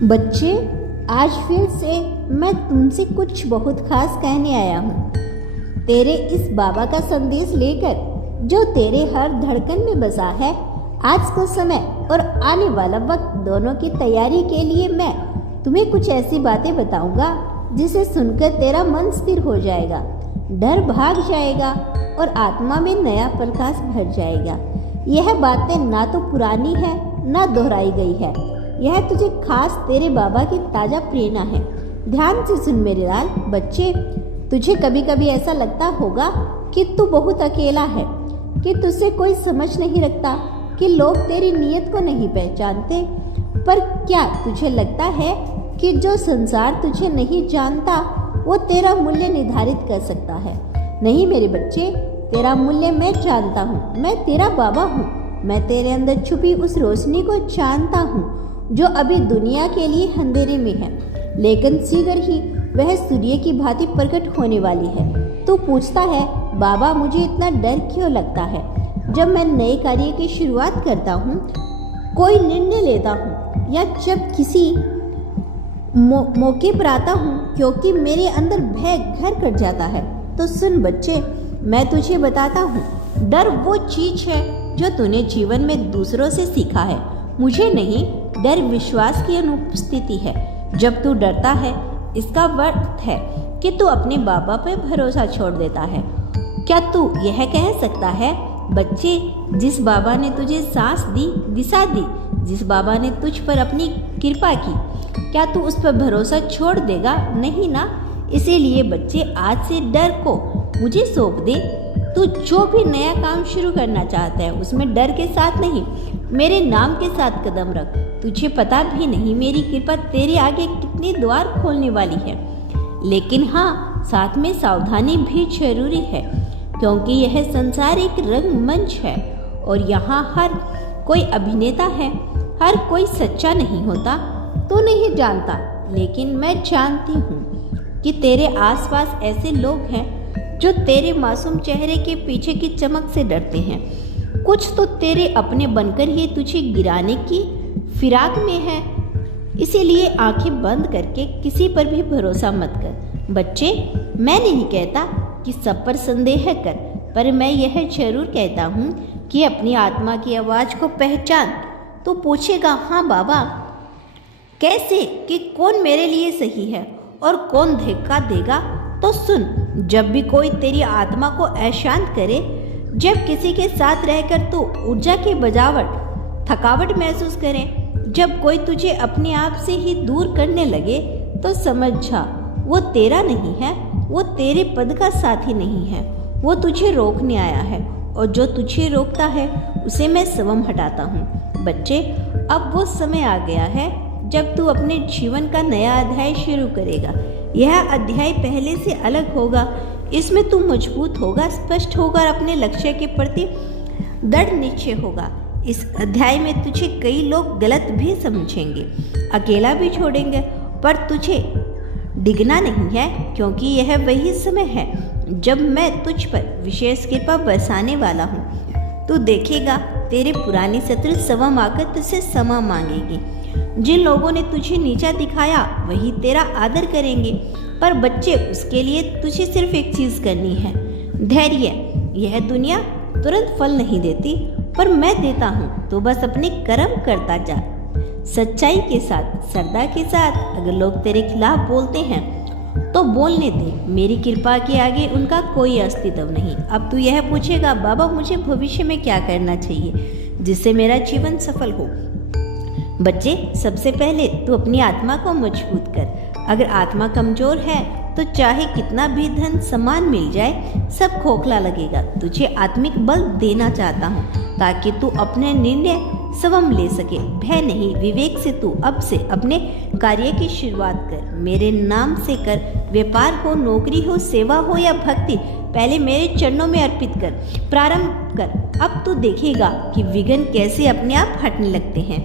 बच्चे, आज फिर से मैं तुमसे कुछ बहुत खास कहने आया हूँ। तेरे इस बाबा का संदेश लेकर जो तेरे हर धड़कन में बसा है। आज का समय और आने वाला वक्त दोनों की तैयारी के लिए मैं तुम्हें कुछ ऐसी बातें बताऊंगा जिसे सुनकर तेरा मन स्थिर हो जाएगा, डर भाग जाएगा और आत्मा में नया प्रकाश भर जाएगा। यह बातें ना तो पुरानी है ना दोहराई गई है। यह तुझे खास तेरे बाबा की ताज़ा प्रेरणा है। ध्यान से सुन मेरे लाल बच्चे। तुझे कभी कभी ऐसा लगता होगा कि तू बहुत अकेला है, कि तुझसे कोई समझ नहीं रखता, कि लोग तेरी नीयत को नहीं पहचानते। पर क्या तुझे लगता है कि जो संसार तुझे नहीं जानता वो तेरा मूल्य निर्धारित कर सकता है? नहीं मेरे बच्चे, तेरा मूल्य मैं जानता हूँ। मैं तेरा बाबा हूँ। मैं तेरे अंदर छुपी उस रोशनी को जानता हूँ जो अभी दुनिया के लिए अंधेरे में है, लेकिन शीघ्र ही वह सूर्य की भांति प्रकट होने वाली है। तू पूछता है, बाबा मुझे इतना डर क्यों लगता है जब मैं नए कार्य की शुरुआत करता हूँ, कोई निर्णय लेता हूँ या जब किसी मौके पर आता हूँ, क्योंकि मेरे अंदर भय घर कर जाता है। तो सुन बच्चे, मैं तुझे बताता हूँ, डर वो चीज है जो तूने जीवन में दूसरों से सीखा है। मुझे नहीं, डर विश्वास की अनुपस्थिति है। जब तू डरता है इसका अर्थ है कि तू अपने बाबा पर भरोसा छोड़ देता है। क्या तू यह कह सकता है बच्चे, जिस बाबा ने तुझे सांस दी, दिशा दी, जिस बाबा ने तुझ पर अपनी कृपा की, क्या तू उस पर भरोसा छोड़ देगा? नहीं ना। इसीलिए बच्चे, आज से डर को मुझे सौंप दे। तू जो भी नया काम शुरू करना चाहता है उसमें डर के साथ नहीं, मेरे नाम के साथ कदम रख। तुझे पता भी नहीं मेरी कृपा तेरे आगे कितने द्वार खोलने वाली है। लेकिन हाँ, साथ में सावधानी भी जरूरी है, क्योंकि यह संसार एक रंगमंच है और यहाँ हर कोई अभिनेता है। हर कोई सच्चा नहीं होता। तू नहीं जानता, लेकिन मैं जानती हूँ कि तेरे आसपास ऐसे लोग हैं जो तेरे मासूम चेहरे के पीछे की चमक से डरते हैं। कुछ तो तेरे अपने बनकर ही तुझे गिराने की फिराक में है। इसीलिए आंखें बंद करके किसी पर भी भरोसा मत कर। बच्चे, मैं नहीं कहता कि सब पर संदेह कर, पर मैं यह जरूर कहता हूँ कि अपनी आत्मा की आवाज़ को पहचान। तो पूछेगा, हाँ बाबा, कैसे, कि कौन मेरे लिए सही है और कौन धोखा देगा? तो सुन, जब भी कोई तेरी आत्मा को अशांत करे, जब किसी के साथ रहकर तू ऊर्जा की बजावट, थकावट महसूस करे, जब कोई तुझे अपने आप से ही दूर करने लगे, तो समझ जा वो तेरा नहीं है, वो तेरे पद का साथी नहीं है। वो तुझे रोकने आया है और जो तुझे रोकता है उसे मैं स्वयं हटाता हूँ। बच्चे, अब वो समय आ गया है जब तू अपने जीवन का नया अध्याय शुरू करेगा। यह अध्याय पहले से अलग होगा। इसमें तू मजबूत होगा, स्पष्ट होगा और अपने लक्ष्य के प्रति दृढ़ निश्चय होगा। इस अध्याय में तुझे कई लोग गलत भी समझेंगे, अकेला भी छोड़ेंगे, पर तुझे डिगना नहीं है, क्योंकि यह वही समय है जब मैं तुझ पर विशेष कृपा बरसाने वाला हूँ। तू देखेगा तेरे पुराने शत्रु स्वयं आकर तुझसे क्षमा मांगेगी। जिन लोगों ने तुझे नीचा दिखाया वही तेरा आदर करेंगे। पर बच्चे, उसके लिए तुझे सिर्फ एक चीज़ करनी है, धैर्य। यह दुनिया तुरंत फल नहीं देती, पर मैं देता हूँ। तो बस अपने कर्म करता जा, सच्चाई के साथ, श्रद्धा के साथ। अगर लोग तेरे खिलाफ बोलते हैं तो बोलने दे, मेरी कृपा के आगे उनका कोई अस्तित्व नहीं। अब तू यह पूछेगा, बाबा मुझे भविष्य में क्या करना चाहिए जिससे मेरा जीवन सफल हो? बच्चे, सबसे पहले तू अपनी आत्मा को मजबूत कर। अगर आत्मा कमजोर है तो चाहे कितना भी धन सम्मान मिल जाए, सब खोखला लगेगा। तुझे आत्मिक बल देना चाहता हूँ ताकि तू अपने निर्णय स्वयं ले सके। भय नहीं, विवेक से तू अब से अपने कार्य की शुरुआत कर। मेरे नाम से कर, व्यापार हो, नौकरी हो, सेवा हो या भक्ति, पहले मेरे चरणों में अर्पित कर। प्रारंभ कर। अब तू देखेगा कि विघ्न कैसे अपने आप हटने लगते हैं।